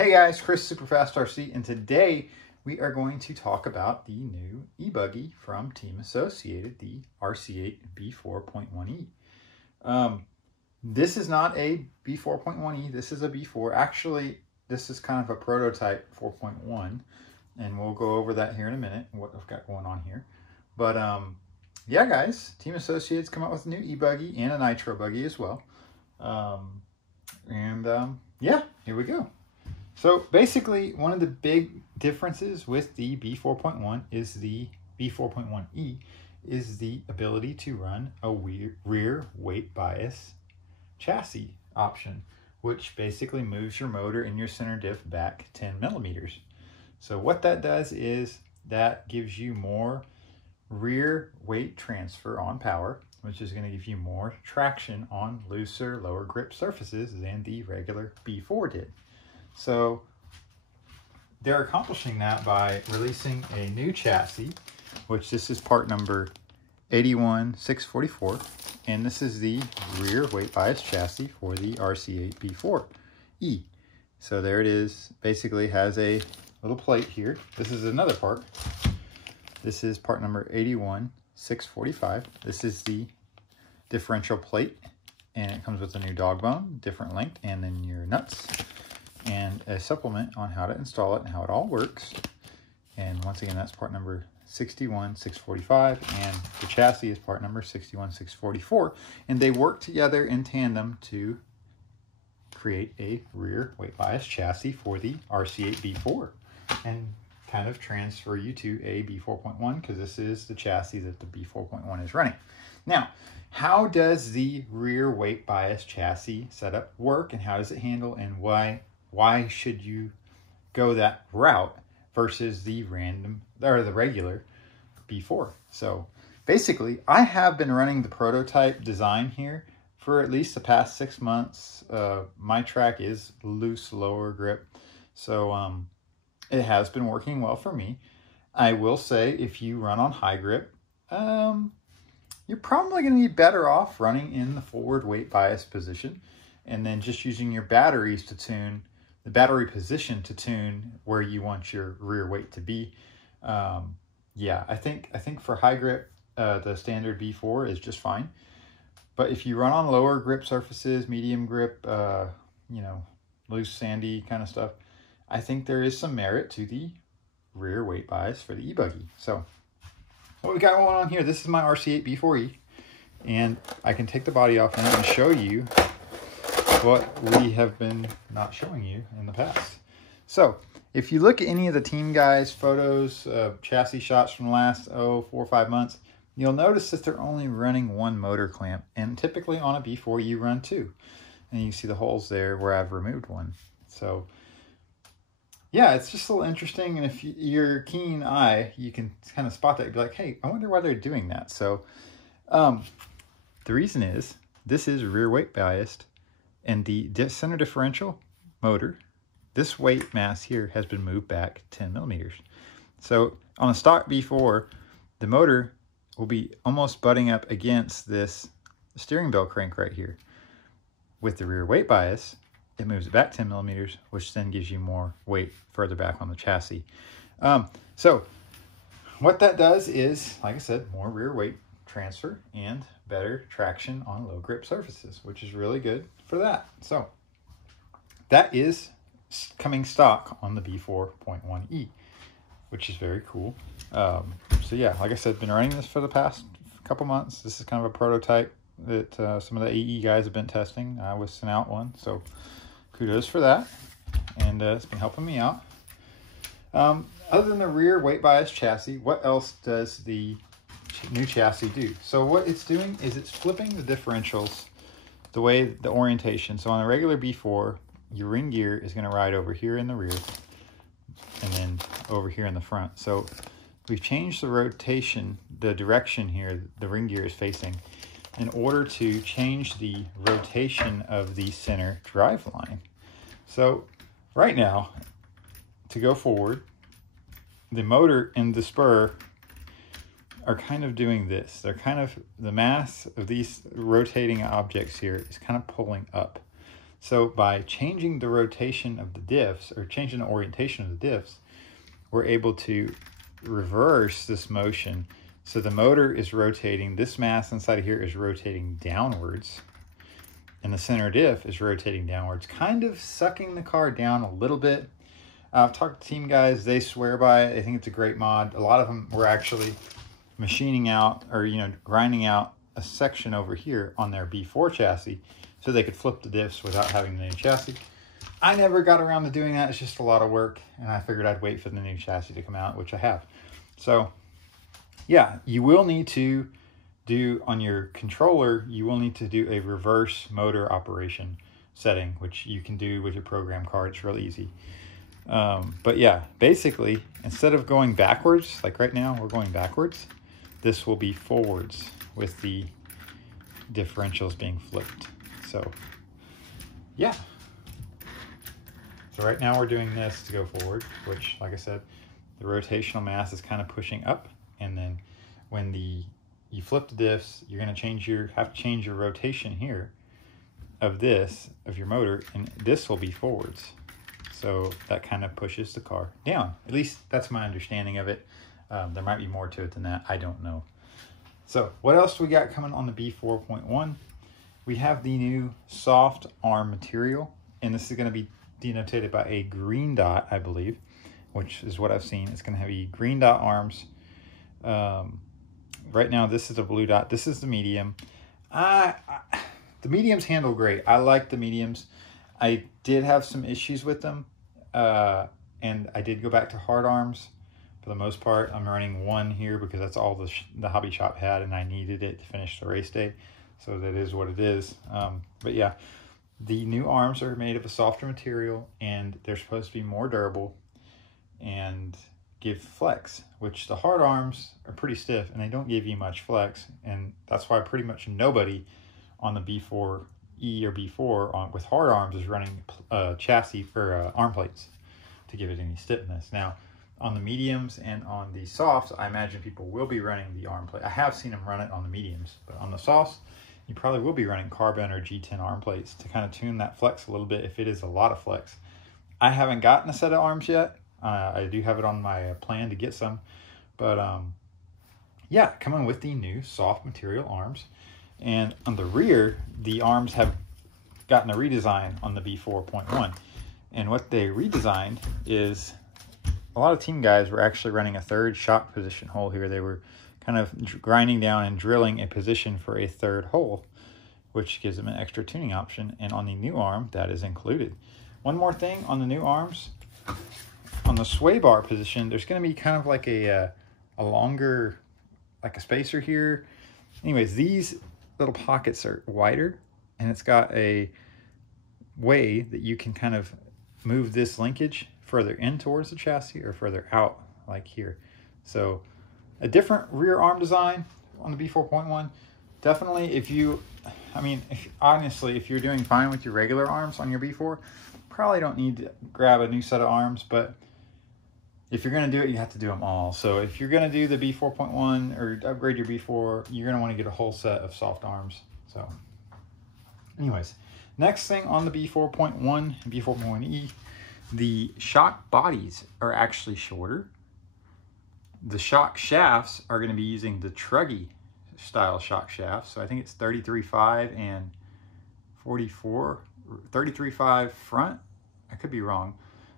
Hey guys, Chris Superfast RC, and today we are going to talk about the new E-Buggy from Team Associated, the RC8B4.1E. This is not a B4.1E, this is a B4. Actually, this is kind of a prototype 4.1, and we'll go over that here in a minute, what I've got going on here. But yeah guys, Team Associated's come out with a new E-Buggy and a Nitro buggy as well. Yeah, here we go. So basically, one of the big differences with the B4.1 is the B4.1E is the ability to run a rear weight bias chassis option, which basically moves your motor and your center diff back 10 millimeters. So what that does is that gives you more rear weight transfer on power, which is going to give you more traction on looser, lower grip surfaces than the regular B4 did. So they're accomplishing that by releasing a new chassis, which this is part number 81644, and this is the rear weight bias chassis for the RC8B4E. So there it is. Basically has a little plate here. This is another part. This is part number 81645. This is the differential plate, and it comes with a new dog bone, different length, and then your nuts, and a supplement on how to install it and how it all works. And once again, that's part number 61645, and the chassis is part number 61644, and they work together in tandem to create a rear weight bias chassis for the RC8B4 and kind of transfer you to a B4.1, because this is the chassis that the B4.1 is running. Now, how does the rear weight bias chassis setup work, and how does it handle, and why should you go that route versus the regular B4? So basically, I have been running the prototype design here for at least the past 6 months. My track is loose, lower grip, so it has been working well for me. I will say, if you run on high grip, you're probably going to be better off running in the forward weight bias position, and then just using your batteries to tune the battery position to tune where you want your rear weight to be. Yeah, I think for high grip, the standard B4 is just fine. But if you run on lower grip surfaces, medium grip, you know, loose, sandy kind of stuff, I think there is some merit to the rear weight bias for the E-Buggy. So what we got going on here, this is my RC8B4E, and I can take the body off now and show you what we have been not showing you in the past. So if you look at any of the team guys' photos, chassis shots from the last 4 or 5 months, you'll notice that they're only running one motor clamp, and typically on a B4 you run two, and you see the holes there where I've removed one. So yeah, it's just a little interesting, and if you're keen eye, you can kind of spot that and be like, hey, I wonder why they're doing that. So the reason is this is rear weight biased, and the center differential motor, this weight mass here has been moved back 10 millimeters. So on a stock B4, the motor will be almost butting up against this steering bell crank right here. With the rear weight bias, it moves it back 10 millimeters, which then gives you more weight further back on the chassis. So what that does is, like I said, more rear weight transfer and better traction on low grip surfaces, which is really good for that. So that is coming stock on the B4.1E, which is very cool. So yeah, like I said, been running this for the past couple months. This is kind of a prototype that some of the AE guys have been testing. I was sent out one, so kudos for that, and it's been helping me out. Other than the rear weight bias chassis, what else does the new chassis do? So what it's doing is it's flipping the differentials, the way the orientation. So on a regular B4, your ring gear is going to ride over here in the rear and then over here in the front. So we've changed the rotation, the direction here the ring gear is facing, in order to change the rotation of the center drive line. So right now, to go forward, the motor and the spur are kind of doing this. They're kind of, the mass of these rotating objects here is kind of pulling up. So by changing the rotation of the diffs, or changing the orientation of the diffs, we're able to reverse this motion. So the motor is rotating, this mass inside of here is rotating downwards, and the center diff is rotating downwards, kind of sucking the car down a little bit. I've talked to team guys, they swear by it. They think it's a great mod. A lot of them were actually machining out, or grinding out a section over here on their B4 chassis so they could flip the diffs without having the new chassis. I never got around to doing that. It's just a lot of work, and I figured I'd wait for the new chassis to come out, which I have. So yeah, you will need to do on your controller, you will need to do a reverse motor operation setting, which you can do with your program card. It's real easy. But yeah, basically, instead of going backwards, like right now, we're going backwards, this will be forwards with the differentials being flipped. So yeah. So right now we're doing this to go forward, which, like I said, the rotational mass is kind of pushing up. And then when you flip the diffs, you're going to have to change your rotation here of your motor, and this will be forwards. So that kind of pushes the car down. At least that's my understanding of it. There might be more to it than that. I don't know. So what else do we got coming on the B4.1? We have the new soft arm material, and this is going to be denotated by a green dot, I believe, which is what I've seen. It's going to have green dot arms. Right now, this is a blue dot. This is the medium. The mediums handle great. I like the mediums. I did have some issues with them, and I did go back to hard arms. For the most part, I'm running one here because that's all the hobby shop had, and I needed it to finish the race day. So that is what it is. But yeah, the new arms are made of a softer material, and they're supposed to be more durable and give flex, which the hard arms are pretty stiff and they don't give you much flex. And that's why pretty much nobody on the B4E or B4 with hard arms is running chassis for arm plates to give it any stiffness. Now, on the mediums and on the softs, I imagine people will be running the arm plate. I have seen them run it on the mediums, but on the softs, you probably will be running carbon or G10 arm plates to kind of tune that flex a little bit if it is a lot of flex. I haven't gotten a set of arms yet. I do have it on my plan to get some, but yeah, coming with the new soft material arms. And on the rear, the arms have gotten a redesign on the B4.1. And what they redesigned is a lot of team guys were actually running a third shock position hole here. They were kind of grinding down and drilling a position for a third hole, which gives them an extra tuning option. And on the new arm, that is included. One more thing on the new arms, on the sway bar position, there's going to be kind of like a longer, like a spacer here. Anyways, these little pockets are wider, and it's got a way that you can kind of move this linkage further in towards the chassis or further out, like here. So a different rear arm design on the B4.1. Definitely, honestly, if you're doing fine with your regular arms on your B4, probably don't need to grab a new set of arms, but if you're going to do it, you have to do them all. So if you're going to do the B4.1 or upgrade your B4, you're going to want to get a whole set of soft arms. So anyways, next thing on the B4.1, B4.1E, the shock bodies are actually shorter. The shock shafts are going to be using the Truggy style shock shafts. So I think it's 33.5 and 33.5 front. I could be wrong,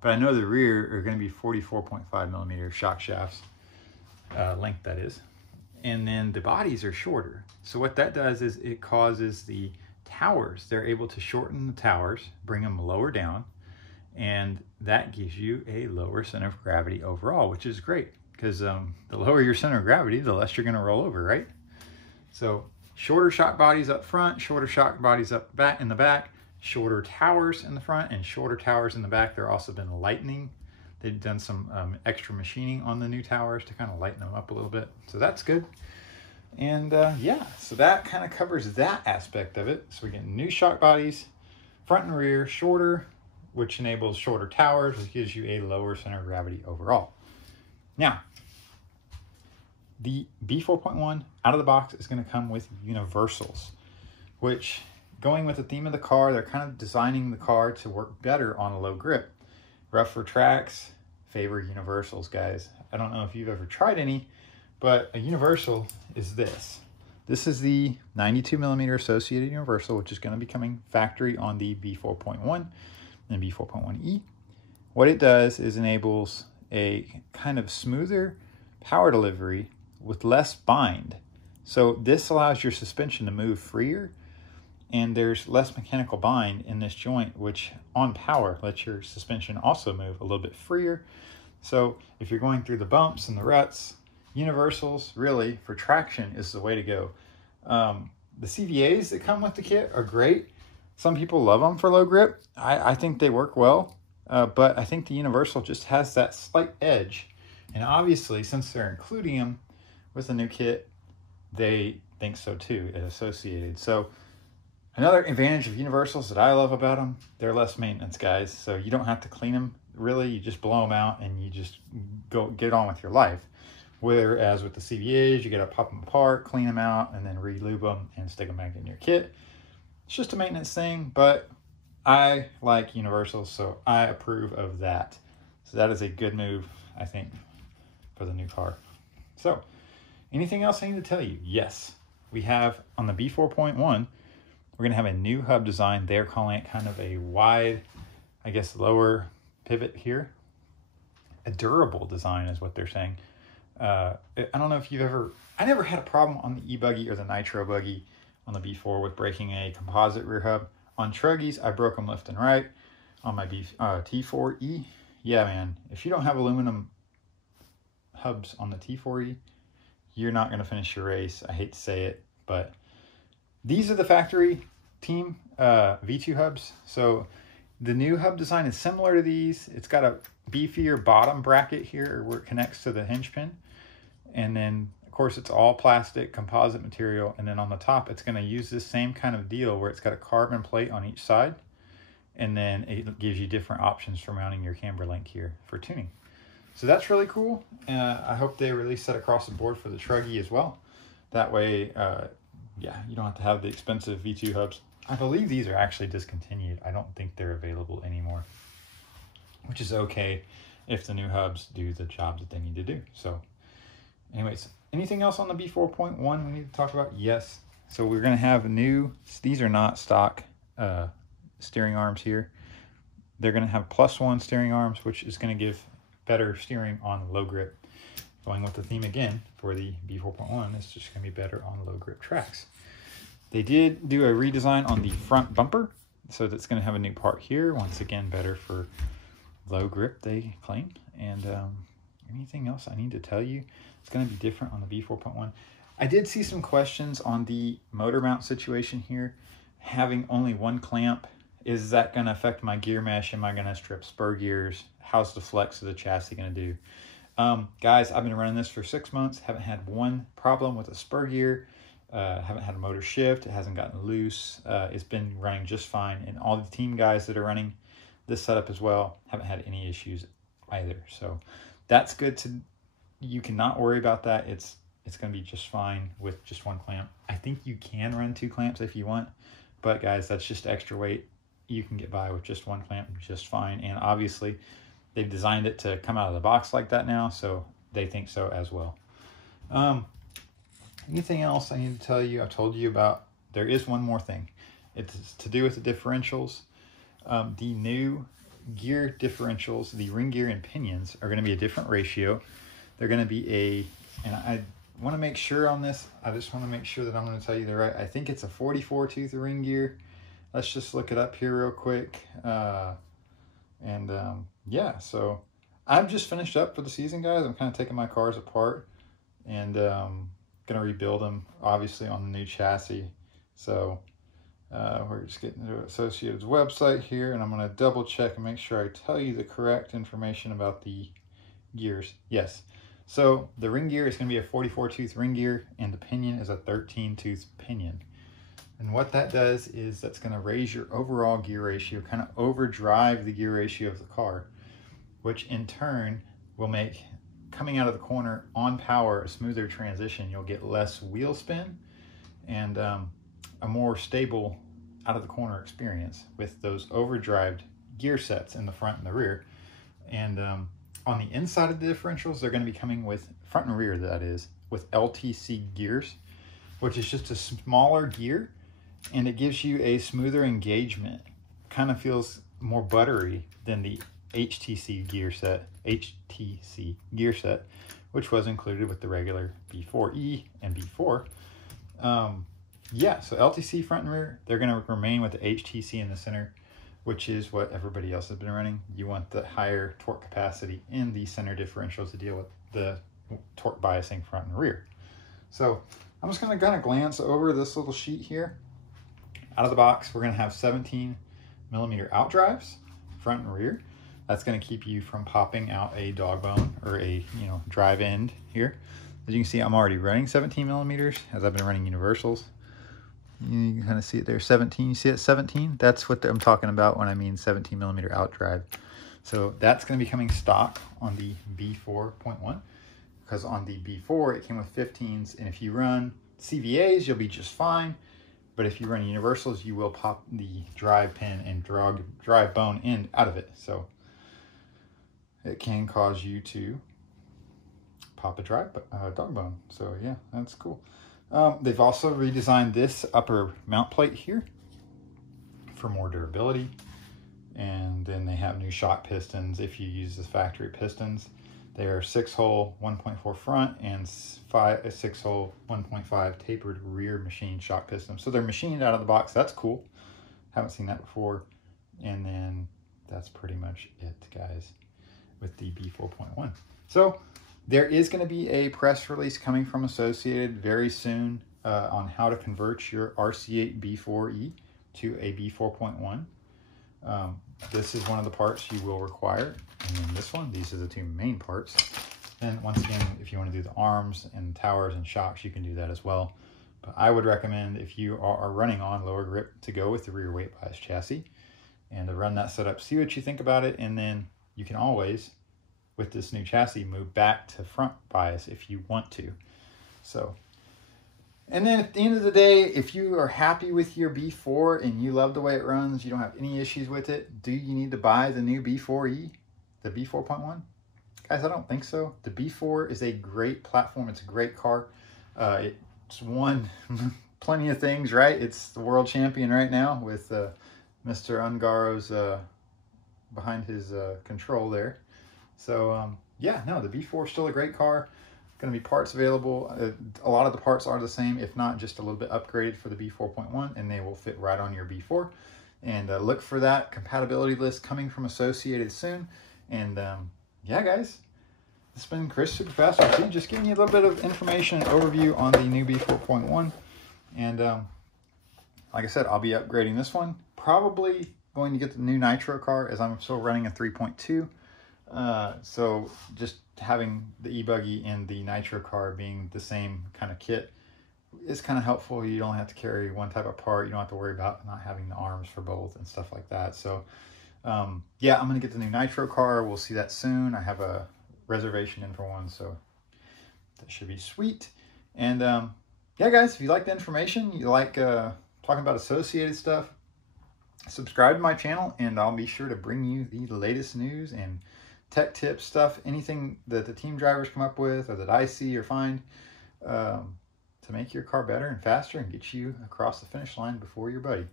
but I know the rear are going to be 44.5 millimeter shock shafts, length that is. And then the bodies are shorter. So what that does is it causes the towers, they're able to shorten the towers, bring them lower down, and that gives you a lower center of gravity overall, which is great because the lower your center of gravity, the less you're going to roll over, right? So shorter shock bodies up front, shorter shock bodies up back in the back, shorter towers in the front and shorter towers in the back. They're also been lightening. They've done some extra machining on the new towers to kind of lighten them up a little bit. So that's good. And yeah, so that kind of covers that aspect of it. So we get new shock bodies, front and rear, shorter, which enables shorter towers, which gives you a lower center of gravity overall. Now, the B4.1 out of the box is going to come with universals, which going with the theme of the car, they're kind of designing the car to work better on a low grip. Rougher tracks favor universals, guys. I don't know if you've ever tried any, but a universal is this. This is the 92mm associated universal, which is going to be coming factory on the B4.1 and B4.1E. What it does is enables a kind of smoother power delivery with less bind. So this allows your suspension to move freer, and there's less mechanical bind in this joint, which on power lets your suspension also move a little bit freer. So if you're going through the bumps and the ruts, universals really for traction is the way to go. The CVAs that come with the kit are great. Some people love them for low grip. I think they work well, but I think the universal just has that slight edge. And obviously, since they're including them with the new kit, they think so too, associated. So another advantage of universals that I love about them, they're less maintenance, guys. So you don't have to clean them, really. You just blow them out and you just go get on with your life. Whereas with the CVAs, you gotta pop them apart, clean them out, and then re-lube them and stick them back in your kit. It's just a maintenance thing, but I like universals, so I approve of that. So that is a good move, I think, for the new car. So anything else I need to tell you? Yes, we have on the B4.1, we're gonna have a new hub design. They're calling it kind of a wide, I guess, lower pivot here. A durable design is what they're saying. I don't know if you've ever, I never had a problem on the E-Buggy or the Nitro Buggy on the B4 with breaking a composite rear hub. On Truggies, I broke them left and right. On my T4E, yeah, man, if you don't have aluminum hubs on the T4E, you're not going to finish your race. I hate to say it, but these are the factory team V2 hubs. So the new hub design is similar to these. It's got a beefier bottom bracket here where it connects to the hinge pin. And then, of course, it's all plastic composite material. And then on the top, it's going to use this same kind of deal where it's got a carbon plate on each side. And then it gives you different options for mounting your camber link here for tuning. So that's really cool. I hope they release that across the board for the Truggy as well. That way, yeah, you don't have to have the expensive V2 hubs. I believe these are actually discontinued. I don't think they're available anymore, which is okay if the new hubs do the job that they need to do. So anyways, anything else on the B4.1 we need to talk about? Yes. So we're going to have new, these are not stock steering arms here. They're going to have +1 steering arms, which is going to give better steering on low grip. Going with the theme again for the B4.1, it's just going to be better on low grip tracks. They did do a redesign on the front bumper, so that's going to have a new part here. Once again, better for low grip, they claim. And anything else I need to tell you? It's going to be different on the B4.1. I did see some questions on the motor mount situation here. Having only one clamp, is that going to affect my gear mesh? Am I going to strip spur gears? How's the flex of the chassis going to do? Guys, I've been running this for 6 months. Haven't had one problem with a spur gear. Haven't had a motor shift. It hasn't gotten loose. It's been running just fine. And all the team guys that are running this setup as well haven't had any issues either. So that's good to, you cannot worry about that. It's going to be just fine with just one clamp. I think you can run 2 clamps if you want, but guys, that's just extra weight. You can get by with just one clamp just fine. And obviously they've designed it to come out of the box like that now, so they think so as well. Anything else I need to tell you? I've told you about, there is one more thing. It's to do with the differentials. The new gear differentials, the ring gear and pinions, are going to be a different ratio. They're going to be a, and I want to make sure on this, I just want to make sure that I'm going to tell you the right, I think it's a 44 tooth ring gear. Let's just look it up here real quick. Yeah, so I've just finished up for the season, guys. I'm kind of taking my cars apart and gonna rebuild them, obviously, on the new chassis. So we're just getting to Associated's website here, and I'm gonna double check and make sure I tell you the correct information about the gears. Yes, so the ring gear is gonna be a 44 tooth ring gear, and the pinion is a 13 tooth pinion. And what that does is that's going to raise your overall gear ratio, kind of overdrive the gear ratio of the car, which in turn will make coming out of the corner on power a smoother transition. You'll get less wheel spin and a more stable out of the corner experience with those overdrive gear sets in the front and the rear. And on the inside of the differentials, they're going to be coming with, front and rear that is, with LTC gears, which is just a smaller gear, and it gives you a smoother engagement. Kind of feels more buttery than the HTC gear set, which was included with the regular B4E and B4. Yeah, so LTC front and rear, they're going to remain with the HTC in the center, which is what everybody else has been running. You want the higher torque capacity in the center differentials to deal with the torque biasing front and rear. So I'm just going to kind of glance over this little sheet here. Out of the box, we're going to have 17 millimeter out drives, front and rear. That's going to keep you from popping out a dog bone or a drive end here. As you can see, I'm already running 17 millimeters as I've been running universals. You can kind of see it there, 17. You see it, 17? That's what I'm talking about when I mean 17 millimeter out drive. So that's going to be coming stock on the B4.1, because on the B4 it came with 15s, and if you run CVAs, you'll be just fine. But if you run universals, you will pop the drive pin and drive bone end out of it. So it can cause you to pop a dog bone. So yeah, that's cool. They've also redesigned this upper mount plate here for more durability. And then they have new shock pistons if you use the factory pistons. They are 6-hole 1.4 front and 6-hole 1.5 tapered rear machine shock pistons. So they're machined out of the box. That's cool. Haven't seen that before. And then that's pretty much it, guys, with the B4.1. So there is going to be a press release coming from Associated very soon on how to convert your RC8B4.E to a B4.1. This is one of the parts you will require, and then this one, these are the two main parts. And once again, if you want to do the arms and towers and shocks, you can do that as well. But I would recommend, if you are running on lower grip, to go with the rear weight bias chassis and to run that setup, see what you think about it, and then you can always, with this new chassis, move back to front bias if you want to. So, and then at the end of the day, if you are happy with your B4 and you love the way it runs, you don't have any issues with it, do you need to buy the new B4E, the B4.1? Guys, I don't think so. The B4 is a great platform. It's a great car. It's won plenty of things, right? It's the world champion right now with Mr. Ungaro's behind his control there. So yeah, no, the B4 is still a great car. Going to be parts available. A lot of the parts are the same, if not just a little bit upgraded for the B4.1, and they will fit right on your B4. And look for that compatibility list coming from Associated soon. And yeah, guys, this has been Chris Superfast RC, just giving you a little bit of information and overview on the new B4.1. And like I said, I'll be upgrading this one. Probably going to get the new Nitro car, as I'm still running a 3.2. So just having the E-Buggy and the Nitro car being the same kind of kit is kind of helpful. You don't have to carry one type of part. You don't have to worry about not having the arms for both and stuff like that. So yeah, I'm going to get the new Nitro car. We'll see that soon. I have a reservation in for one, so that should be sweet. And yeah, guys, if you like the information, you like talking about Associated stuff, subscribe to my channel, and I'll be sure to bring you the latest news and tech tips stuff, anything that the team drivers come up with or that I see or find to make your car better and faster and get you across the finish line before your buddy.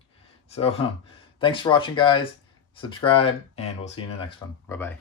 So thanks for watching, guys. Subscribe, and we'll see you in the next one. Bye-bye.